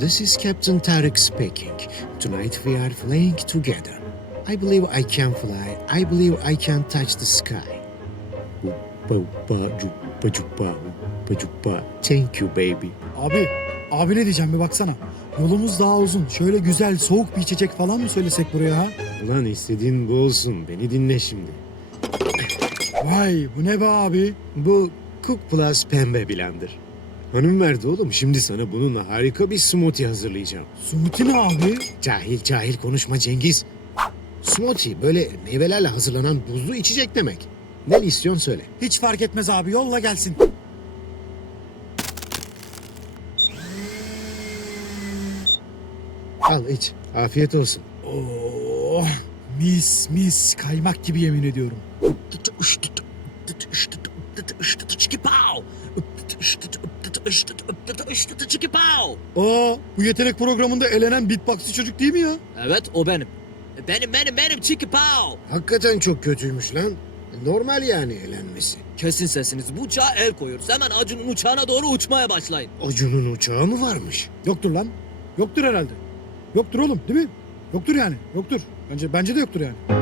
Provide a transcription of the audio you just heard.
This is Captain Tarek speaking. Tonight we are flying together. I believe I can fly. I believe I can touch the sky. Thank you baby. Abi, abi ne diyeceğim bir baksana. Yolumuz daha uzun. Şöyle güzel, soğuk bir içecek falan mı söylesek buraya ha? Ulan istediğin bu olsun. Beni dinle şimdi. Vay, bu ne be abi? Bu Cook Plus pembe blender. Hanım verdi oğlum. Şimdi sana bununla harika bir smoothie hazırlayacağım. Smoothie ne abi? Cahil cahil konuşma Cengiz. Smoothie böyle meyvelerle hazırlanan buzlu içecek demek. Ne istiyorsun söyle. Hiç fark etmez abi yolla gelsin. Al iç. Afiyet olsun. Oh, mis mis kaymak gibi yemin ediyorum. işte tıçıkı pau. Aa bu yetenek programında elenen beatboxçı çocuk değil mi ya? Evet o benim. Benim benim benim tıçıkı pau. Hakikaten çok kötüymüş lan. Normal yani elenmesi. Kesin sesiniz. Bu uçağa el koyuyoruz. Hemen Acun'un uçağına doğru uçmaya başlayın. Acun'un uçağı mı varmış? Yoktur lan. Yoktur herhalde. Yoktur oğlum değil mi? Yoktur yani. Yoktur. Bence, bence de yoktur yani.